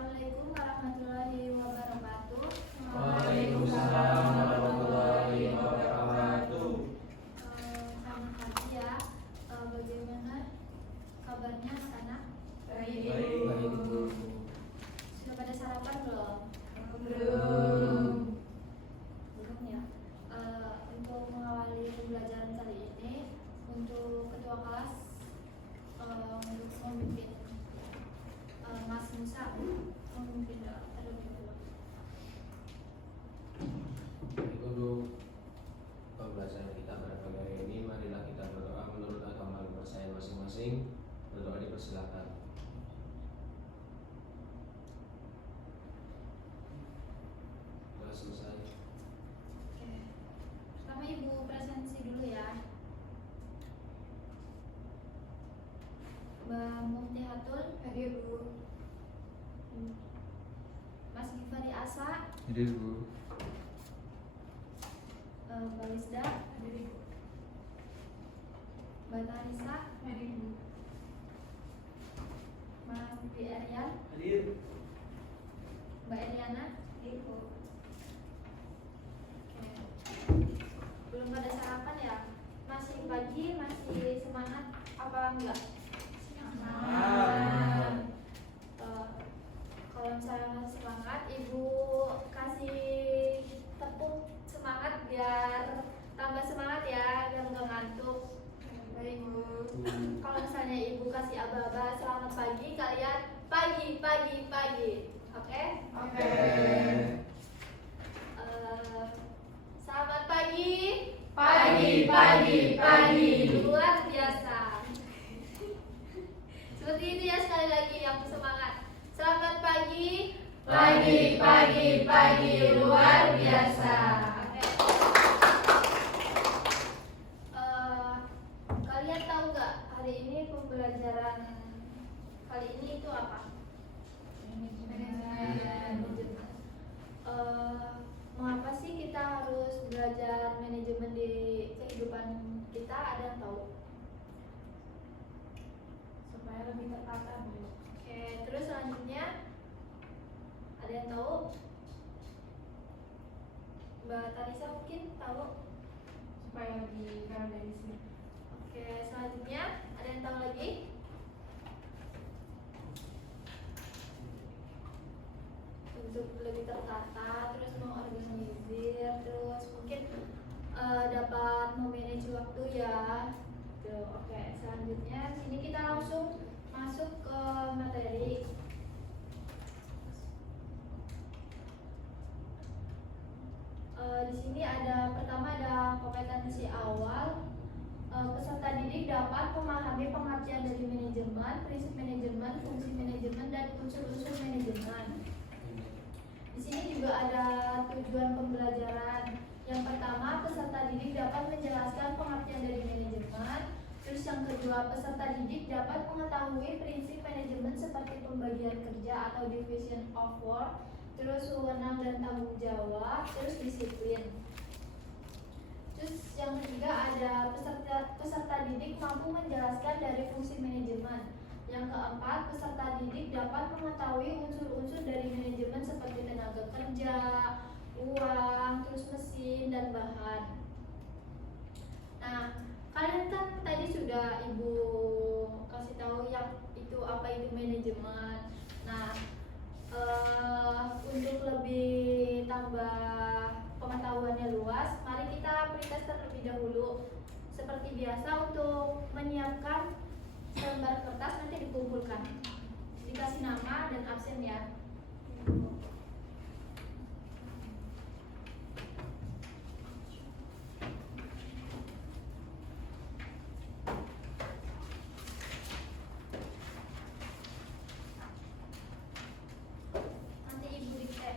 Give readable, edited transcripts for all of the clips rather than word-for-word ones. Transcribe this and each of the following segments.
Assalamualaikum warahmatullahi wabarakatuh. Waalaikumsalam warahmatullahi wabarakatuh. Selamat pagi ya. Bagaimana kabarnya anak-anak? Baik, baik Bu. Sudah pada sarapan belum? Belum. Belum ya. Untuk mengawali pembelajaran kali ini, untuk ketua kelas untuk memimpin Mas Musa memimpin terlebih dahulu. Untuk pembelajaran kita pada pagi hari ini, marilah kita berdoa menurut agama dan kepercayaan masing-masing. Berdoa dipersilakan. Sudah selesai. Oke. Pertama Ibu presensi dulu ya. Mbak Muftihatul, hadir Bu. Mas Gifari Asa, Hadir Bu. Mbak Lisda, hadir Bu. Mbak Tarisa, hadir Bu. Mas Dwi Aryan, Hadir. Mbak Eliana, hadir Bu. Oke. Belum pada sarapan ya? Masih pagi, masih semangat apa enggak? Semangat. Kalau misalnya semangat, Ibu kasih tepuk semangat biar tambah semangat ya, biar nggak ngantuk. Baik Bu. Kalau misalnya Ibu kasih aba-aba selamat pagi, kalian pagi, pagi, pagi. Oke? Oke. Selamat pagi. Pagi, pagi, pagi. Luar biasa. Seperti itu ya, sekali lagi yang semangat. Selamat pagi. Pagi, pagi, pagi, luar biasa. Oke. Kalian tahu nggak hari ini pembelajaran kali ini itu apa? Manajemen. Mengapa sih kita harus belajar manajemen di kehidupan kita? Ada yang tahu? Supaya lebih tertata, Bu. Oke, terus selanjutnya ada yang tahu? Mbak Tarisa mungkin tahu? Supaya lebih organisasi. Oke, selanjutnya ada yang tahu lagi? Untuk lebih tertata, terus mengorganisir, terus mungkin dapat memanage waktu ya. Tuh, oke. Selanjutnya sini kita langsung masuk ke materi. Di sini pertama ada kompetensi awal. Peserta didik dapat memahami pengertian dari manajemen, prinsip manajemen, fungsi manajemen, dan unsur-unsur manajemen. Di sini juga ada tujuan pembelajaran. Yang pertama, peserta didik dapat menjelaskan pengertian dari manajemen. Terus yang kedua, peserta didik dapat mengetahui prinsip manajemen seperti pembagian kerja atau division of work, terus wewenang dan tanggung jawab, terus disiplin. Terus yang ketiga ada peserta didik mampu menjelaskan dari fungsi manajemen. Yang keempat, peserta didik dapat mengetahui unsur-unsur dari manajemen seperti tenaga kerja, uang, terus mesin dan bahan. Nah, kalian kan tadi sudah Ibu kasih tahu yang itu apa itu manajemen. Nah, untuk lebih tambah pengetahuannya luas, mari kita pretest terlebih dahulu. Seperti biasa untuk menyiapkan selembar kertas nanti dikumpulkan, dikasih nama dan absen ya. Nanti Ibu dicek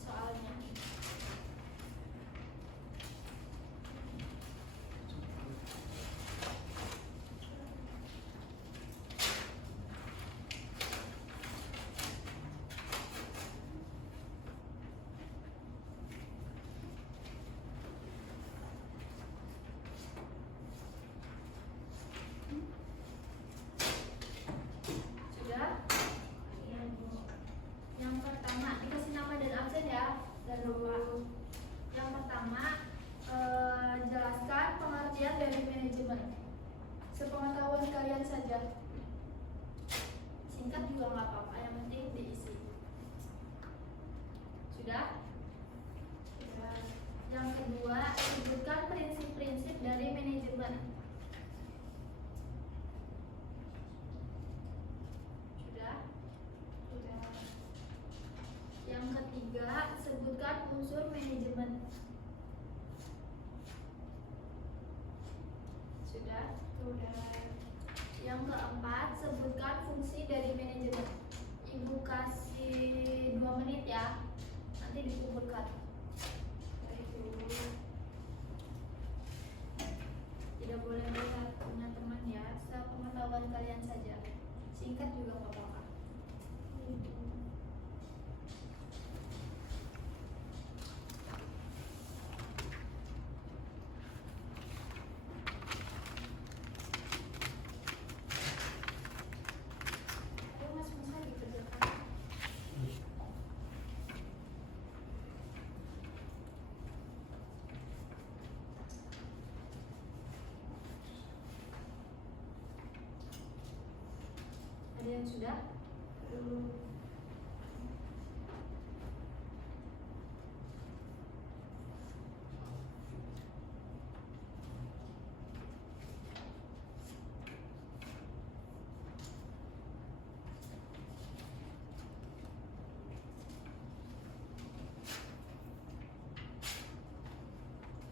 soalnya. kalian saja. Singkat juga nggak apa-apa, yang penting diisi. Sudah? Sudah. Yang kedua, sebutkan prinsip-prinsip dari manajemen. Sudah? Sudah. Yang ketiga, sebutkan unsur manajemen. Sudah? Sudah. Yang keempat, sebutkan fungsi dari manajemen. Ibu kasih 2 menit ya, nanti dikumpulkan. Baik, Bu. Tidak boleh melihat teman-teman ya, sepengetahuan kalian saja. Singkat juga nggak apa-apa. Ayo Mas Musa dikerjakan. Ada yang sudah? Belum.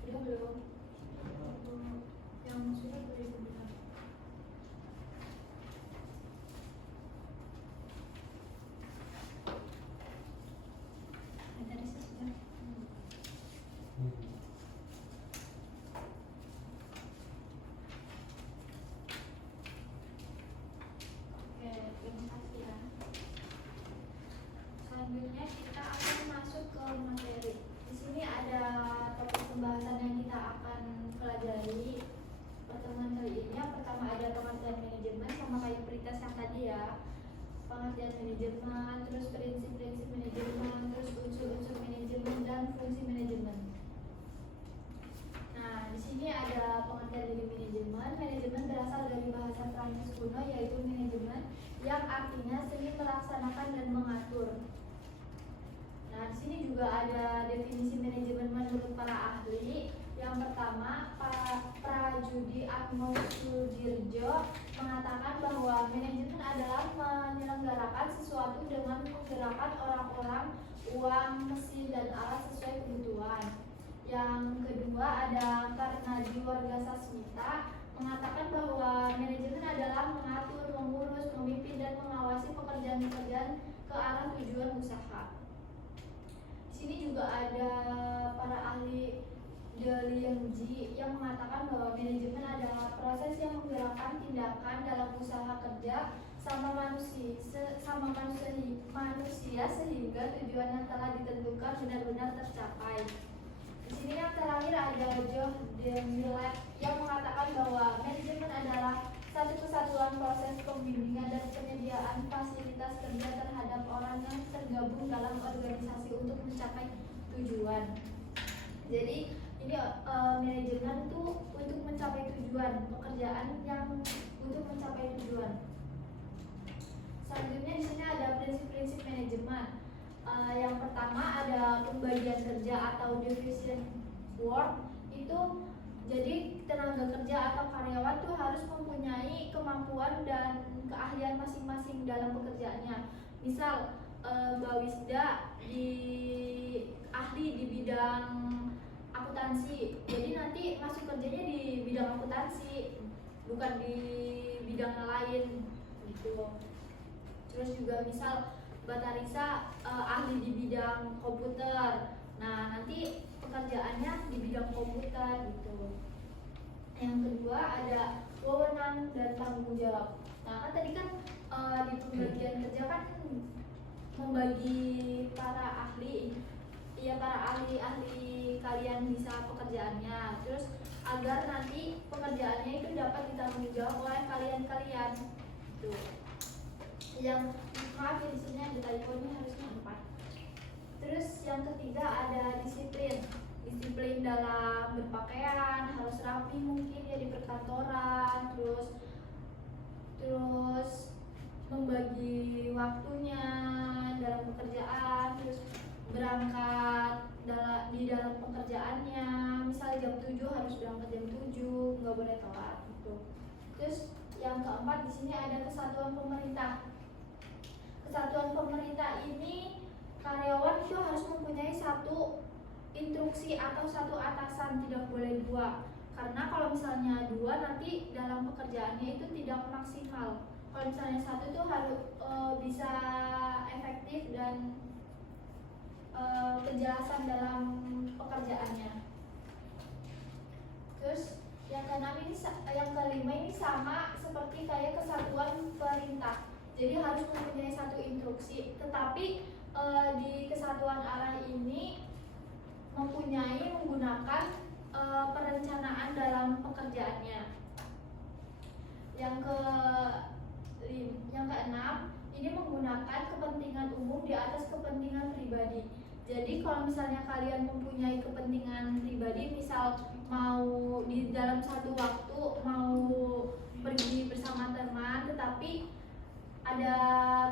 Sudah belum? Yang sudah boleh sebutkan. Tadi saya sudah. Oke, terima kasih ya. Selanjutnya kita akan masuk ke materi. Di sini ada topik pembahasan yang kita akan pelajari pertemuan kali ini. Yang pertama ada pengertian manajemen sama kayak prioritas yang tadi ya. Pengertian manajemen, terus prinsip-prinsip manajemen, terus unsur-unsur manajemen dan fungsi manajemen. Nah, di sini ada pengertian dari manajemen. Manajemen berasal dari bahasa Prancis kuno yaitu manajemen yang artinya seni melaksanakan dan mengatur. Nah, di sini juga ada definisi manajemen menurut para ahli. Yang pertama, Prajudi Atmosudirjo mengatakan bahwa manajemen adalah menyelenggarakan sesuatu dengan menggerakkan orang-orang, uang, mesin, dan alat sesuai kebutuhan. Yang kedua ada Karnadi Wargasasmita mengatakan bahwa manajemen adalah mengatur, mengurus, memimpin, dan mengawasi pekerjaan-pekerjaan ke arah tujuan usaha. Di sini juga ada para ahli De Liengji yang mengatakan bahwa manajemen adalah proses yang menggerakkan tindakan dalam usaha kerja sama manusia sehingga tujuan yang telah ditentukan benar-benar tercapai. Di sini yang terakhir ada Joh Demilet yang mengatakan bahwa manajemen adalah satu kesatuan proses pembimbingan dan penyediaan fasilitas kerja terhadap orang yang tergabung dalam organisasi untuk mencapai tujuan. Jadi ini manajemen itu untuk mencapai tujuan, pekerjaan yang untuk mencapai tujuan. Selanjutnya di sini ada prinsip-prinsip manajemen. Yang pertama ada pembagian kerja atau division work. Itu jadi tenaga kerja atau karyawan tuh harus mempunyai kemampuan dan keahlian masing-masing dalam pekerjaannya. Misal Mbak Wisda ahli di bidang akuntansi, jadi nanti masuk kerjanya di bidang akuntansi, bukan di bidang lain gitu. Terus juga misal Mbak Tarisa ahli di bidang komputer, nah nanti pekerjaannya di bidang komputer gitu. Yang kedua ada wewenang dan tanggung jawab. Nah kan tadi kan di pembagian kerja kan membagi para ahli, ya para ahli-ahli kalian bisa pekerjaannya, terus agar nanti pekerjaannya itu dapat ditanggung jawab oleh kalian-kalian. Tuh. Yang maaf ya di sini ada typo-nya harusnya 4. Terus yang ketiga ada disiplin. Disiplin dalam berpakaian, harus rapi mungkin ya di perkantoran, terus terus membagi waktunya dalam pekerjaan, terus berangkat di dalam pekerjaannya, misal jam 7 harus berangkat jam 7, nggak boleh telat gitu. Terus yang keempat, di sini ada kesatuan pemerintah. Kesatuan pemerintah ini karyawan itu harus mempunyai satu instruksi atau satu atasan, tidak boleh dua. Karena kalau misalnya dua, nanti dalam pekerjaannya itu tidak maksimal. Kalau misalnya satu itu harus bisa efektif dan kejelasan dalam pekerjaannya. Terus yang kelima ini sama seperti kayak kesatuan perintah. Jadi harus mempunyai satu instruksi. Tetapi di kesatuan arah ini menggunakan perencanaan dalam pekerjaannya. Yang keenam, ini menggunakan kepentingan umum di atas kepentingan pribadi. Jadi kalau misalnya kalian mempunyai kepentingan pribadi, misal mau di dalam satu waktu mau pergi bersama teman, tetapi ada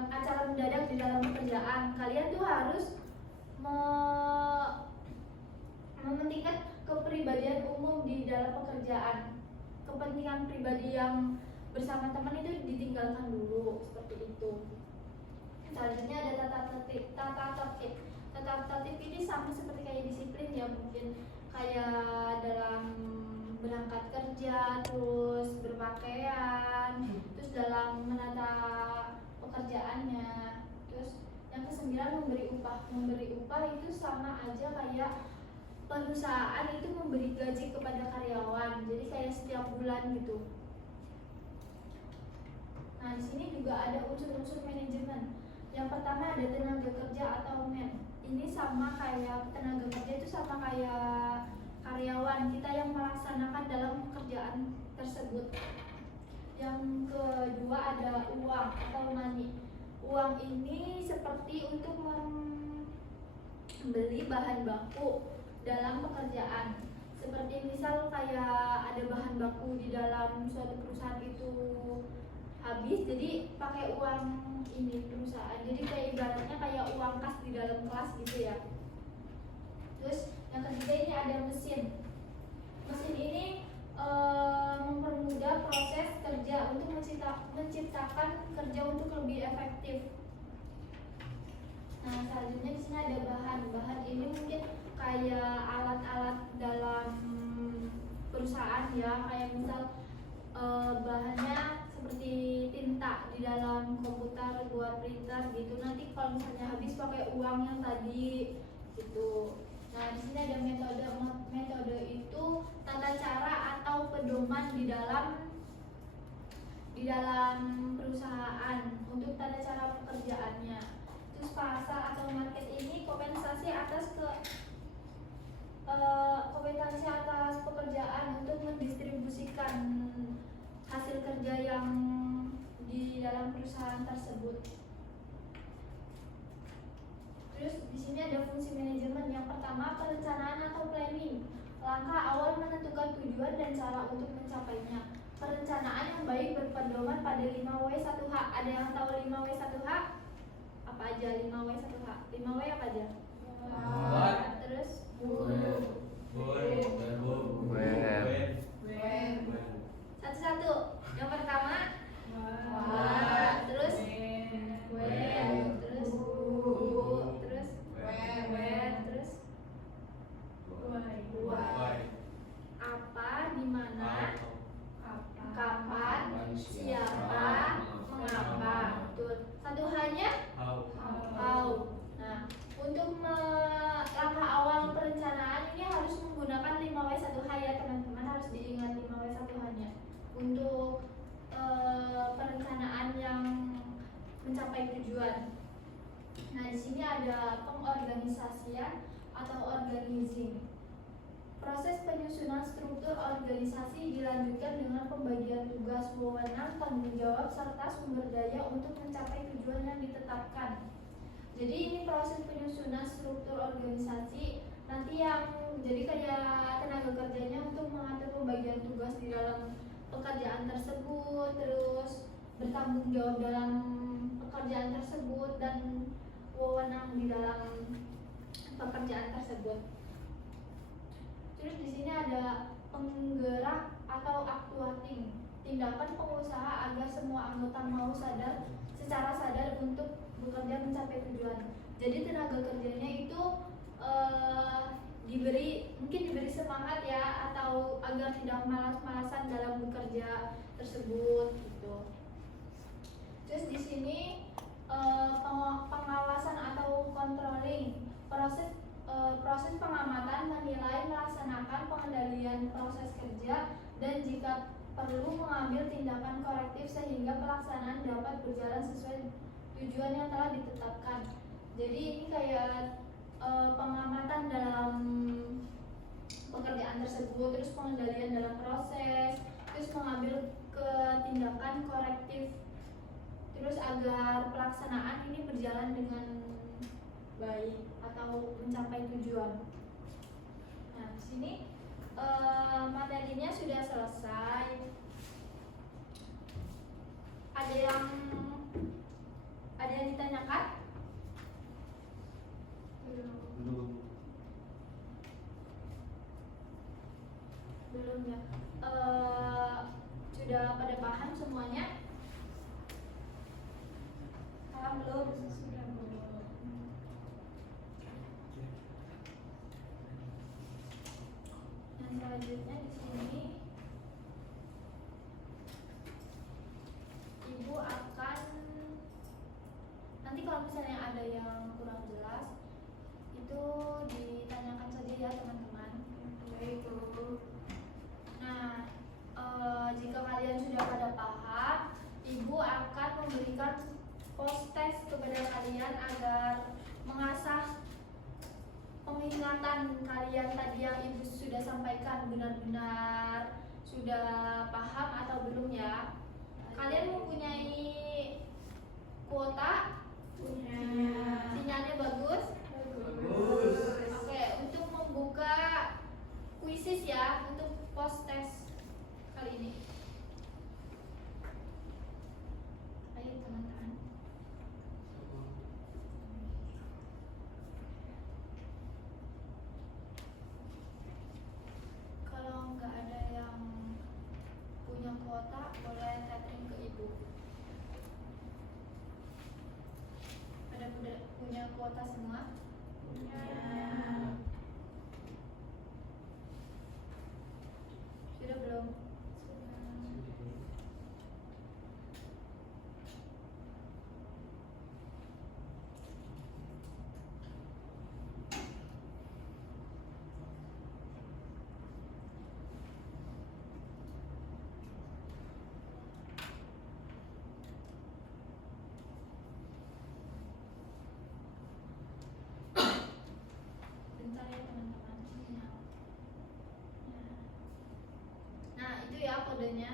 acara mendadak di dalam pekerjaan, kalian tuh harus mementingkan kepribadian umum di dalam pekerjaan. Kepentingan pribadi yang bersama teman itu ditinggalkan dulu, seperti itu. Selanjutnya ada tata tertib. Tata tertib ini sama seperti kayak disiplin ya, mungkin kayak dalam berangkat kerja, terus berpakaian, terus dalam menata pekerjaannya. Terus yang kesembilan, memberi upah. Memberi upah itu sama aja kayak perusahaan itu memberi gaji kepada karyawan, jadi kayak setiap bulan gitu. Nah, di sini juga ada unsur-unsur manajemen. Yang pertama ada tenaga kerja atau man. Ini sama kayak tenaga kerja itu sama kayak karyawan kita yang melaksanakan dalam pekerjaan tersebut. Yang kedua ada uang atau money. Uang ini seperti untuk membeli bahan baku dalam pekerjaan. Seperti misal kayak ada bahan baku di dalam suatu perusahaan itu habis, jadi pakai uang ini perusahaan. Jadi kayak ibaratnya kayak uang kas di dalam kelas gitu ya. Terus yang ketiga ini ada mesin. Mesin ini mempermudah proses kerja untuk menciptakan kerja untuk lebih efektif. Nah, selanjutnya di sini ada bahan. Bahan ini mungkin kayak alat-alat dalam perusahaan ya, kayak misal bahannya seperti tinta di dalam komputer buat printer gitu. Nanti kalau misalnya habis pakai uang yang tadi gitu. Nah, di sini ada metode. Metode itu tata cara atau pedoman di dalam perusahaan untuk tata cara pekerjaannya. Terus pasar atau market ini kompensasi atas pekerjaan untuk mendistribusikan hasil kerja yang di dalam perusahaan tersebut. Terus di sini ada fungsi manajemen. Yang pertama, perencanaan atau planning. Langkah awal menentukan tujuan dan cara untuk mencapainya. Perencanaan yang baik berpedoman pada 5W1H. Ada yang tahu 5W1H? Apa aja 5W1H? 5W apa aja? Terus satu-satu. Yang pertama terus terus terus apa, di mana, kapan, siapa, mengapa. Betul. Satu hanya how. Nah, untuk langkah awal perencanaan ini harus menggunakan 5W1H ya teman-teman, harus diingat 5W1H-nya untuk perencanaan yang mencapai tujuan. Nah, di sini ada pengorganisasian atau organizing. Proses penyusunan struktur organisasi dilanjutkan dengan pembagian tugas, wewenang, tanggung jawab, serta sumber daya untuk mencapai tujuan yang ditetapkan. Jadi ini proses penyusunan struktur organisasi. Nanti yang jadi kayak tenaga kerjanya untuk mengatur pembagian tugas di dalam pekerjaan tersebut, terus bertanggung jawab dalam pekerjaan tersebut dan wewenang di dalam pekerjaan tersebut. Terus di sini ada penggerak atau actuating, tindakan pengusaha agar semua anggota mau secara sadar untuk bekerja mencapai tujuan. Jadi tenaga kerjanya itu mungkin diberi semangat ya, atau agar tidak malas-malasan dalam bekerja tersebut gitu. Terus di sini pengawasan atau controlling, proses pengamatan, menilai, melaksanakan pengendalian proses kerja, dan jika perlu mengambil tindakan korektif sehingga pelaksanaan dapat berjalan sesuai tujuan yang telah ditetapkan. Jadi ini kayak pengamatan dalam pekerjaan tersebut, terus pengendalian dalam proses, terus mengambil tindakan korektif, terus agar pelaksanaan ini berjalan dengan baik atau mencapai tujuan. Nah, di sini materinya sudah selesai. Ada yang ditanyakan? Belum ya. Sudah pada paham semuanya? Paham belum? Sudah belum. Yang selanjutnya di sini Ibu akan, nanti kalau misalnya ada yang kurang jelas itu ditanyakan saja ya teman-teman. Baik, Bu. Nah, jika kalian sudah pada paham, Ibu akan memberikan post test kepada kalian agar mengasah pengingatan kalian tadi yang Ibu sudah sampaikan benar-benar sudah paham atau belum ya. Kalian mempunyai kuota? Punya. Sinyalnya bagus? Bagus. Oke, untuk membuka kuisis ya, untuk post test kali ini. Ayo teman-teman. Kalau nggak ada yang punya kuota, boleh tethering ke Ibu. Ada punya kuota semua? Punya. Sudah belum? Bentar ya teman-teman. Nah, itu ya kodenya.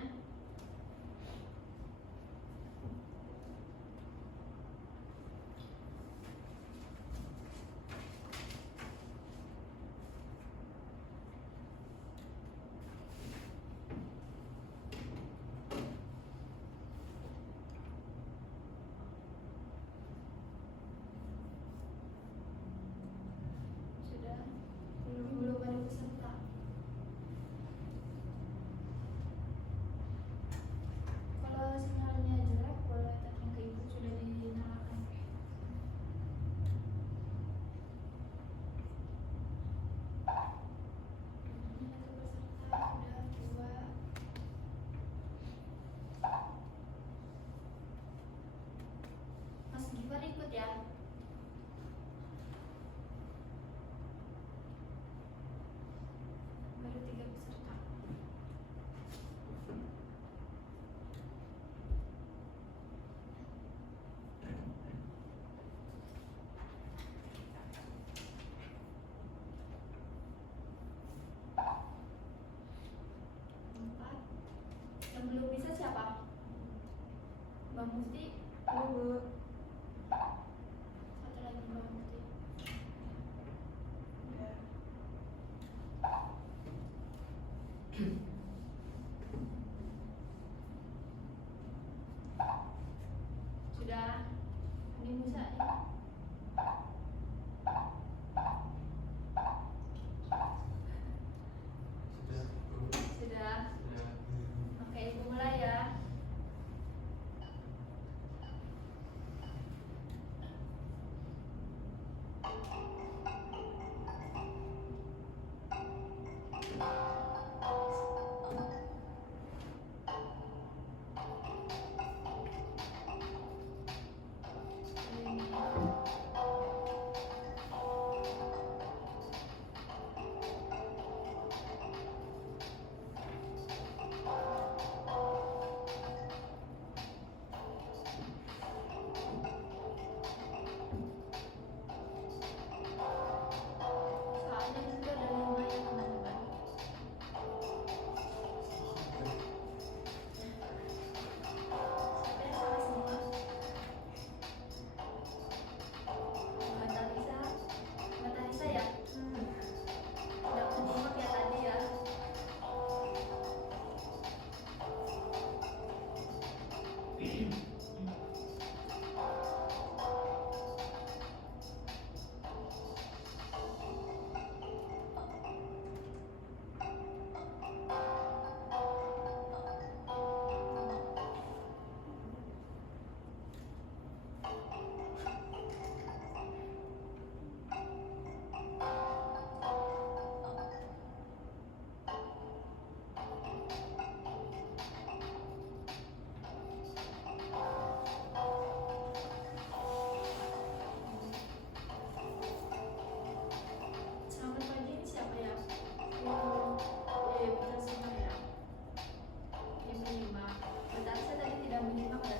Sudah? Belum ada peserta. Kalau sinyalnya jelek, boleh tanya ke Ibu, sudah dinyalakan. Ini satu peserta, udah 2. Mas Gifar ikut ya? Baru 3 peserta. Empat. Yang belum bisa siapa? Mbak Musti. Bu. Satu lagi Mbak Musti. Udah. Selamat pagi, ini siapa ya? Benar semua ya. Yang menyimak. Benar, saya tadi tidak menyimak ya.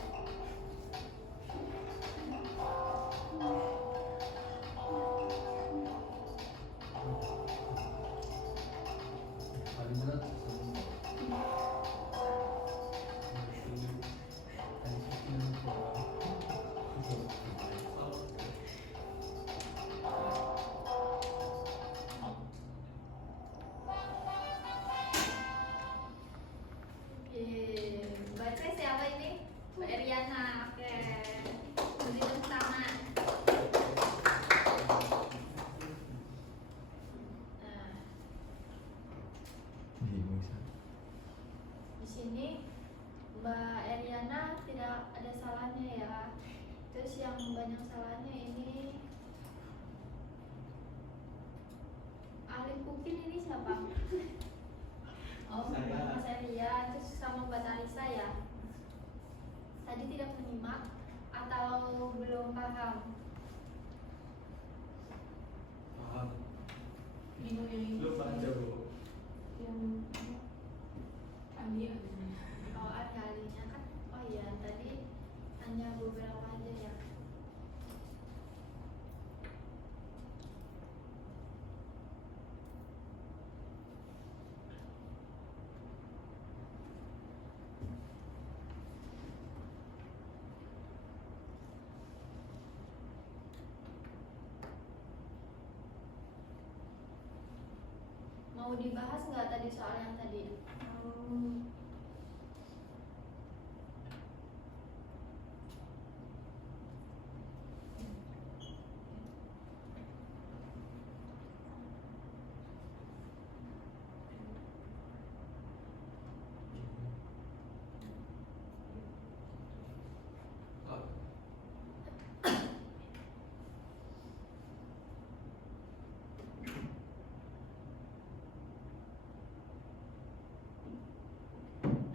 Paling berat Baca siapa ini? Mbak Eriana. Oke. Beri tepuk tangan. Nah, di sini Mbak Eriana tidak ada salahnya ya. Terus yang banyak salahnya ini ahli cooking ini siapa? Oh, Saya. Mas Elia, terus sama Mbak Talisa ya. Tadi tidak menyimak atau belum paham? Paham. Minggu ini Lu baca, Bu. yang Andi Oh, ada ahlinya kan? Oh iya, tadi hanya beberapa aja ya. Mau dibahas nggak tadi soal yang tadi?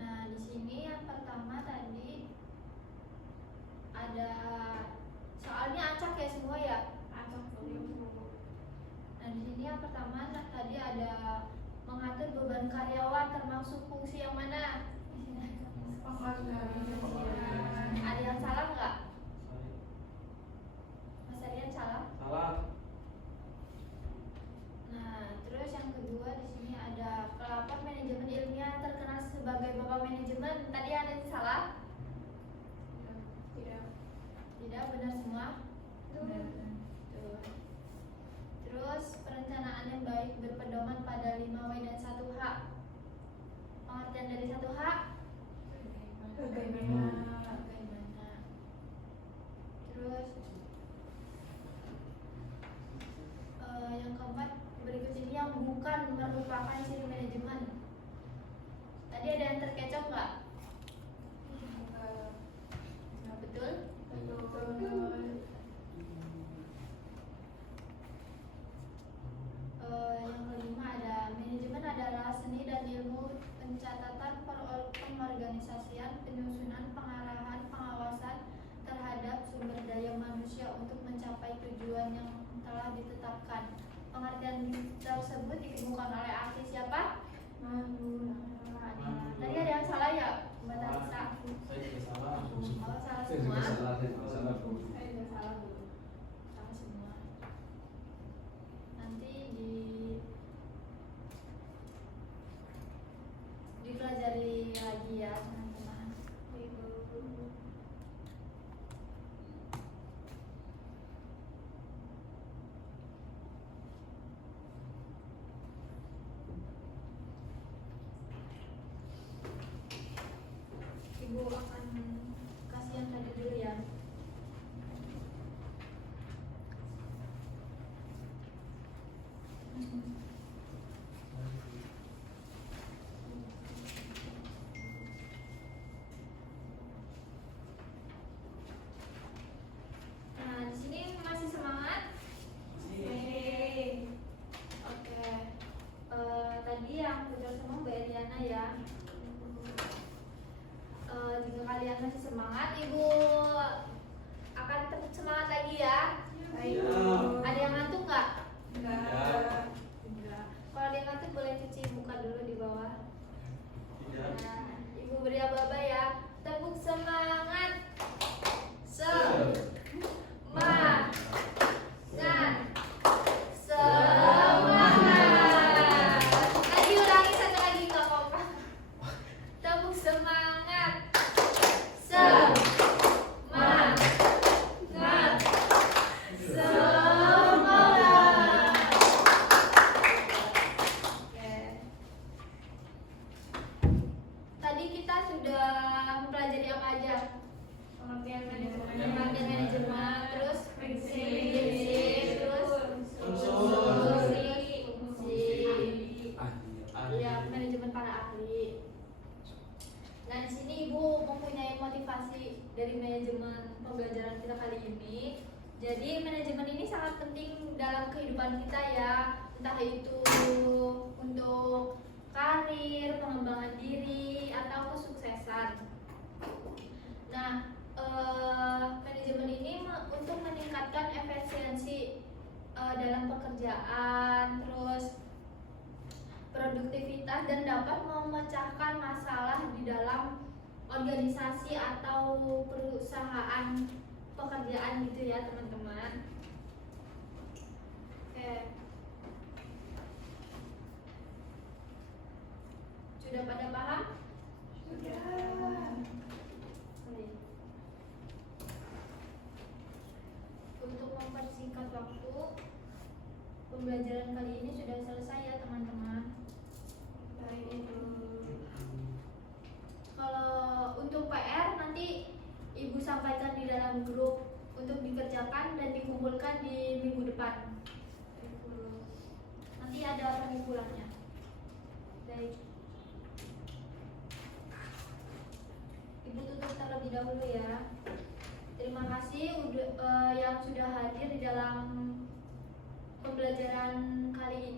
Nah, di sini yang pertama tadi ada soalnya acak ya semua ya. Nah, di sini yang pertama tadi ada mengatur beban karyawan termasuk fungsi yang mana? Di sini ada yang salah nggak? Mas Aryan salah? Salah. Nah, terus yang kedua di sini ada pelapor manajemen ilmiah terkenal sebagai bapak manajemen. Tadi ada yang salah? tidak Tidak, benar semua. benar. Tuh. Terus perencanaan yang baik berpedoman pada 5W dan 1H. Pengertian dari 1H? Bagaimana Bagaimana? Terus yang keempat berikut ini yang bukan merupakan ciri manajemen. Tadi ada yang terkecoh nggak? Nah, betul? Yang kelima ada manajemen adalah seni dan ilmu pencatatan, pengorganisasian, penyusunan, pengarahan, pengawasan terhadap sumber daya manusia untuk mencapai tujuan yang telah ditetapkan. Pengertian tersebut ditemukan oleh ahli siapa? Tadi ada yang salah ya, Mbak Tarisa? Saya juga salah. Oh, salah saya juga semua. salah, saya juga salah, Bu. Saya juga salah Bu. Salah semua. Nanti dipelajari lagi ya, teman-teman. Ibu akan kalian masih semangat, Ibu akan tetap semangat lagi ya. Baik. Ada yang ngantuk nggak? Enggak. Kalau ada yang ngantuk boleh cuci muka dulu di bawah. Tidak. Nah, Ibu beri aba-aba ya. Tepuk semangat. Semangat. Semangat. Lagi ulangi satu lagi nggak apa-apa. Tepuk semangat. Semangat. Semangat. Oke. Tadi kita sudah mempelajari apa aja? Pengertian Pengertian manajemen. manajemen, terus Prinsip. terus Unsur. fungsi. Ya, manajemen para ahli. Nah, di sini Ibu mempunyai motivasi dari manajemen pembelajaran kita kali ini. Jadi, manajemen ini sangat penting dalam kehidupan kita ya, entah itu untuk karir, pengembangan diri, atau kesuksesan. Nah, manajemen ini untuk meningkatkan efisiensi dalam pekerjaan, terus produktivitas dan dapat memecahkan masalah di dalam organisasi atau perusahaan pekerjaan gitu ya teman-teman. Oke. Sudah pada paham? Sudah. Oke. Untuk mempersingkat waktu, pembelajaran kali ini sudah selesai ya teman-teman. Baik, Ibu. Kalau untuk PR nanti Ibu sampaikan di dalam grup untuk dikerjakan dan dikumpulkan di minggu depan. Nanti ada pengumpulannya. Baik. Ibu tutup terlebih dahulu ya. Terima kasih yang sudah hadir di dalam pembelajaran kali